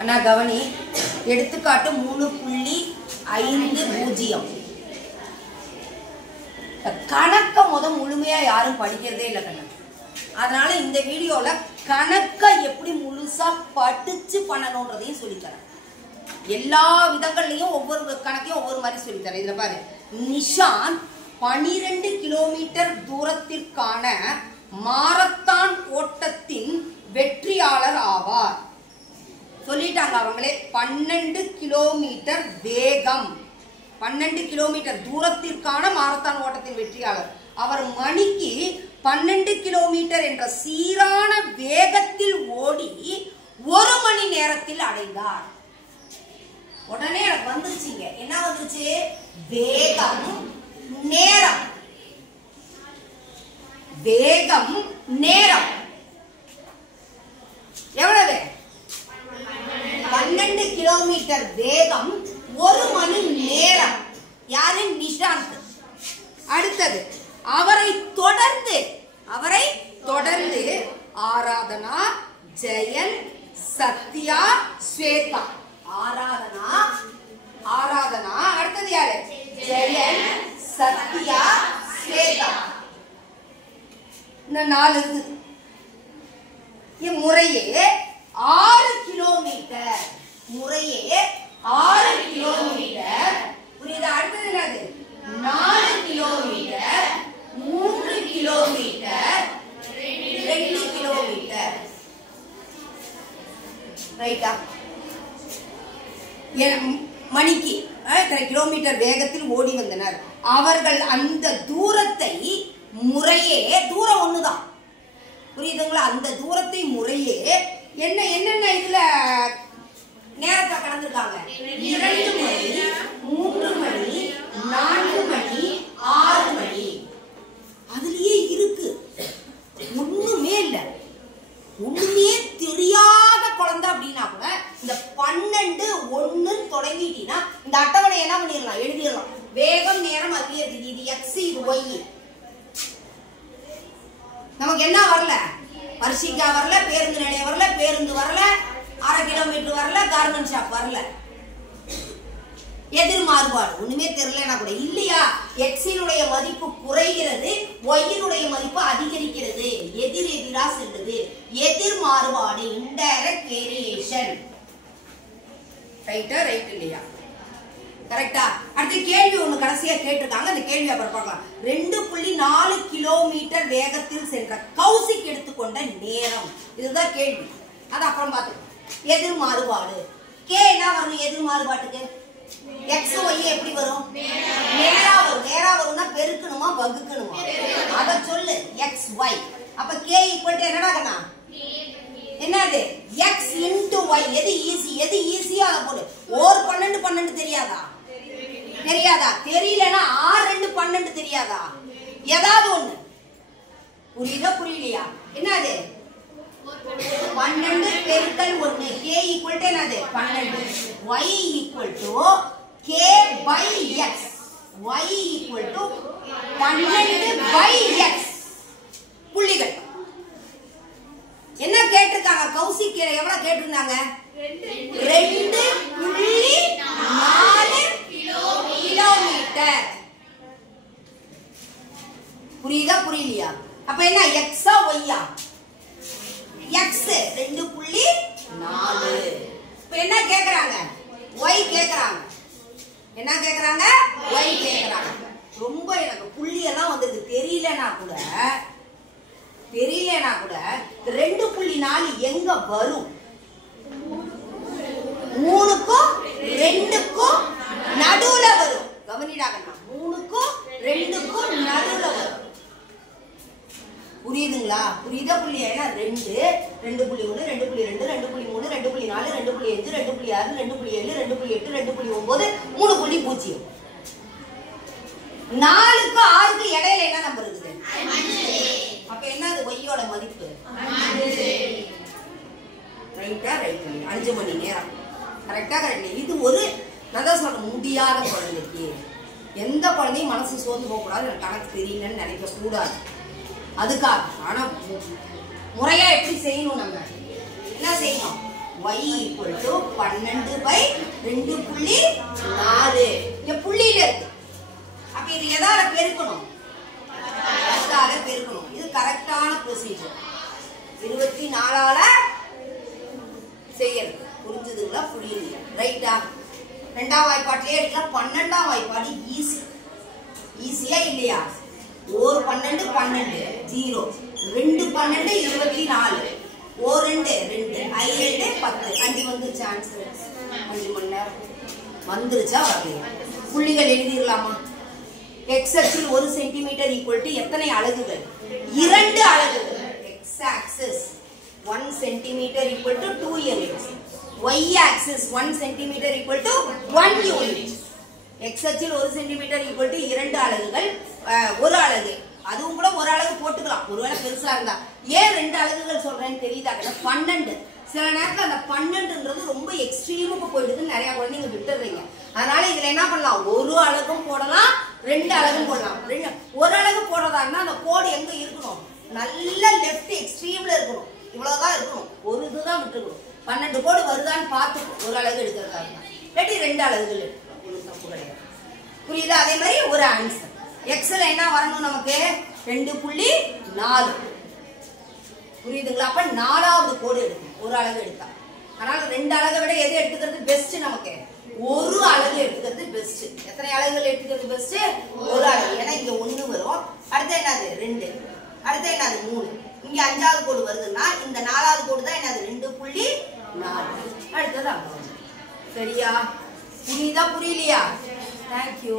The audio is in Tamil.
அண்ணா கவனி எடுத்துக்காட்டு 3.50 கணக்க முழுமையா யாரும் படிக்கிறதே இல்லை கண்ணா. அதனால இந்த வீடியோல கணக்க எப்படி முழுசா படிச்சு பண்ணணும்ன்றதையும் சொல்லித்தரேன். எல்லா விதங்கள்லயும் ஒவ்வொரு கணக்கையும் ஒவ்வொரு மாதிரி சொல்லித்தரேன். இதுல பாரு, நிஷாந்த் 12 கிலோமீட்டர் தூரத்திற்கான மாரத்தான் ஓட்டத்தின் வெற்றியாளர் ஆவார். சொல்லிட்டாங்க அவங்களே. 12 கிலோமீட்டர் வேகம், 12 கிலோமீட்டர் தூரத்திற்கான மாரத்தான் ஓட்டத்தின் வெற்றியாளர். அவர் மணிக்கு 12 கிலோமீட்டர் என்ற சீரான வேகத்தில் ஓடி 1 மணி நேரத்தில் அடைந்தார். உடனே எனக்கு வந்துருச்சுங்க. என்ன வந்துருச்சு? வேகம், நேரம். வேகம், நேரம் எவ்வளவு? 12 கிலோமீட்டர் வேகம், 1 மணி நேரம். யாரு? நிஷாந்த். அடுத்தது, அவரை தொடர்ந்து ஆராதனா, ஜெயன், சத்யா, ஸ்வேதா. ஆராதனா அடுத்தது யாரு? ஜெயன், சத்யா, ஸ்வேதா. இந்த 4 இருக்குது. முறையே 6 கிலோமீட்டர். புரியுதா? அடுத்தது என்னது? 4 கிலோமீட்டர், 3 கிலோமீட்டர், 2 கிலோமீட்டர். ரைட்டா? மணிக்கு கிலோமீட்டர் வேகத்தில் ஓடி வந்தனர். அவர்கள் அந்த தூரத்தை முறையே, தூரம் ஒண்ணுதான், புரியுதுங்களா? அந்த தூரத்தை முறையே என்னென்ன இதுல நேரத்தை கடந்திருக்காங்க? 2 மணி, 3 மணி, 4 மணி, 6 மணி. அதுலயே இருக்கு. ஒண்ணுமே இல்ல, ஒண்ணுமே தெரியாத குழந்தை அப்படின்னா கூட இந்த 12:1 தொடங்கிட்டீங்கன்னா இந்த அட்டவணை என்ன பண்ணிடலாம்? எழுதிடலாம். வேகம், நேரம், அதிகரித்து. இது எக்ஸ், இது ஒய். நமக்கு என்ன வரல? பரிசிக்கா வரல, பேருந்து நிலையம் வரல, பேருந்து வரல, 1/2 கிலோமீட்டர் வரல, கார்மெண்ட் ஷாப் வரல. எதிர் மாறுபாடு ஒண்ணுமே தெரியலனா கூட இல்லையா? எக்ஸினுடைய மதிப்பு குறைகிறது, ஒய்யினுடைய மதிப்பு அதிகரிக்கிறது. எதிரா செல்லுது. எதிர் மாறுபாடு, இன்டைரக்ட் வேரியேஷன். ரைட்டா? ரைட் இல்லையா? கரெக்டா? அடுத்து கேள்வி ஒண்ணு கடைசியா கேட்டிருக்காங்க. அந்த கேள்வி அப்புறம் பார்க்கலாம். 2.4 கிலோமீட்டர் வேகத்தில் சென்ற கௌசிக் எடுத்துக்கொண்ட நேரம். இதுதான் கேள்வி. அது அப்புறம் பார்த்துக்கலாம். எதிர் மாறுபாடு கே என்ன வரும்? எதிர் மாறுபாட்டுக்கு எக்ஸ் ஒய் எப்படி வரும்? நேரா வரும். நேரா வரும்னா பெருக்கணுமா வகுக்கணுமா? அத சொல்லு. X Y. அப்ப கே ஈக்குவல் என்னடா கண்ணா? என்னது? X into Y. எது ஈஸி? எது ஈஸியா அதை போடு. ஓர் 12 தெரியாதா? தெரியலன்னா 6 2 12 தெரியாதா? ஏதாவது ஒண்ணு. புரியுதா? புரியலையா? என்னது? 12 பெருக்கல் 1. k ஈக்குவல் டு என்னது? 12. y equal to k by x. y equal to 12 by x. புள்ளிகள் என்ன கேட்டிருக்காங்க? கௌசிக் எவ்வளவு கேட்டிருந்தாங்க? 2.4 கிலோமீட்டர். புரியுதா? புரியலையா? அப்ப என்ன? எக்ஸா ஒய்யா? எக்ஸ் 2.4. இப்ப என்ன கேக்குறாங்க? ஒய் கேக்குறாங்க. என்ன கேக்குறாங்க? ஒய் கேக்குறாங்க. ரொம்ப எனக்கு புள்ளி எல்லாம் வந்தது. தெரியலனா கூட 2.4 எங்க வரும்? 3க்கும் 2க்கும் நடுவுல வரும். கவனிடாங்கண்ணா, 3க்கும் 2க்கும் நடுவுல வரும். புரியுதுங்களா? புரியுதா? புள்ளியா? ஏன்னா 2, 2.1, 2.2, 2.3, 2.4, 2.5, 2.6, 2.7, 2.8, 2.9, 3.0. 4க்கு 6க்கு இடையில என்ன நம்பர் இருக்குது? 5. அப்ப என்னது? ஒய்யோட மதிப்பு 5. ரைட்டா? ரைட். 5 மணி நேரம். கரெக்டா? கரெக்ட். இது ஒரு நான் சொல்ற முடியாத குழந்தைக்கு. எந்த குழந்தையும் மனசு சோர்ந்து போக கூடாது. எனக்கு கணக்கு தெரியலன்னு நினைக்க கூடாது. அதுக்காக. ஆனா முறையா எப்படி செய்யணும்? நம்ம என்ன செய்யணும்? y equal to 12/2.4 இங்க புள்ளியில இருக்கு. அப்ப இது எதால பெருக்கணும்? எதால பெருக்கணும்? இது கரெக்டான ப்ரொசீஜர். 24ஆல செய்யறது. புரிஞ்சுதுங்களா? புரியலையா? ரைட்டா? ரெண்டாம் வாய்ப்பாட்டிலே எடுக்கலாம். 12ஆம் வாய்ப்பாடு ஈஸி. ஈஸியா இல்லையா? ஒரு 12 12 0 2 12 24 ஒரு 2 2 I 2 10 5 வந்துருச்சு ஆன்சர். 5 மணி நேரம் வந்துருச்சா? வரலையா? புள்ளிகள் எழுதிடலாமா? x அச்சில் 1 சென்டிமீட்டர் ஈக்குவல் டு எத்தனை அலகுகள்? 2 அலகுகள். x axis 1 centimetre equal to 2 units. y axis 1 centimetre equal to 1 unit. x அச்சில் 1 சென்டிமீட்டர் ஈக்குவல் டு 2 அலகுகள். ஒரு அலகு, அதுவும் கூட ஒரு அலகு போட்டுக்கலாம் ஒருவேளை பெருசா இருந்தா. ஏன் 2 அலகுகள் சொல்றேன்னு தெரியுதா? 12. சில நேரத்துல அந்த 12ன்றது ரொம்ப எக்ஸ்ட்ரீமுக்கு போயிடுதுன்னு நிறைய குழந்தைங்க விட்டுறீங்க. அதனால இதுல என்ன பண்ணலாம்? ஒரு அலகும் போடலாம், 2 அலகும் போடலாம். ஒரு அலகு போடுறதா இருந்தா அந்த கோடு எங்க இருக்கணும்? நல்ல லெஃப்ட் எக்ஸ்ட்ரீம்ல இருக்கணும். இவ்வளவுதான் இருக்கணும். ஒரு இதுதான் விட்டுக்கணும். 12 கோடு வருதான்னு பார்த்துக்கணும் ஒரு அலகு எடுக்கிறதுக்காக. இல்லாட்டி 2 அலகுகள் எடுக்கணும். ஒன்றும் தப்பு கிடையாது. புரியுதா? அதே மாதிரி ஒரு ஆன்சர். எக்ஸ்ல என்ன வரணும் நமக்கு? 2.4. புரியுதுங்களா? அப்ப 4வது கோடு எடுக்கணும் ஒரு அலகு எடுத்தா. அதனால 2 அலகை விட எது எடுத்துக்கிறது பெஸ்ட்? நமக்கு ஒரு அலகு எடுத்துக்கிறது பெஸ்ட். எத்தனை அலகுகள் எடுத்துக்கிறது பெஸ்ட்? ஒரு அலகு. ஏன்னா இங்க 1 வரும், அடுத்து என்னது 2, அடுத்து என்னது 3, இங்க 5வது கோடு வருதுன்னா இந்த 4வது கோடு தான் என்னது 2.4. அடுத்தது அங்க. சரியா? புரியுதா? புரியலையா? தேங்க்யூ.